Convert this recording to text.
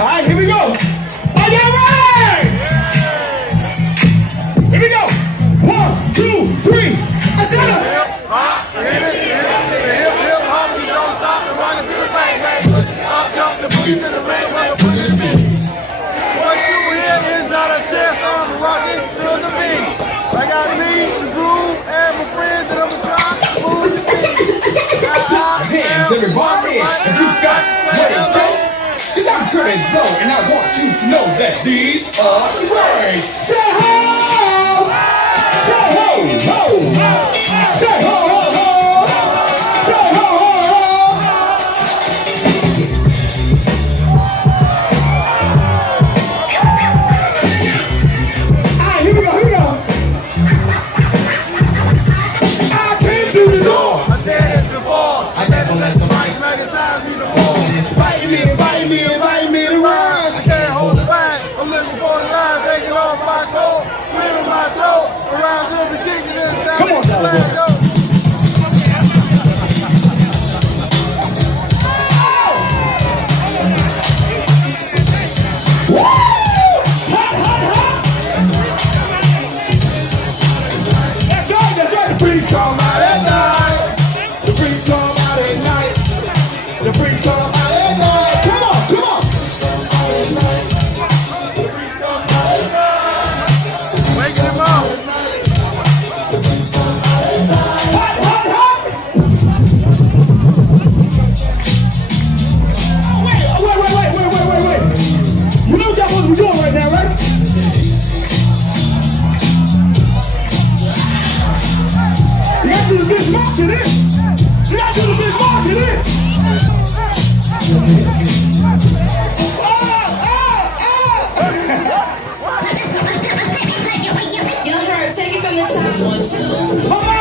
Alright, here we go. Are y'all ready? Here we go. 1, 2, 3. Let's go. Hop, hit it, the hip hop, you don't stop the rocket to the bang bang. Up jump the boogie to the rhythm of the boogie beat. What you hear is not a test on the rocket to the beat. I got me, the groove, and my friends that I'm trying to move the beat. Hands everybody, if you got what it takes. Cause I'm Curtis Blow, and I want you to know that these are the words. Say ho! Say ho! Ho! Say ho! Ho! Ho! Say ho! Ho! Ho! Alright, here we go, here we go. I came through the door. I said this before, I never let the mic magnetize me no more. Invite me to rise. I can't hold it back. I'm looking for the line, taking off my coat, clearing my throat. Around to the kicking in town. Come on, let's go. Woo! Hot, hot, hot. That's right. The freaks come out at night. The freaks come out at night. The freaks come out at night. Come on. Making him out. Hot, hot, hot. Wait. You know what y'all supposed to be doing right now, right? You gotta do the big mark to this. You gotta do the big mark to this. Y'all heard, take it from the top. 1, 2. Come on.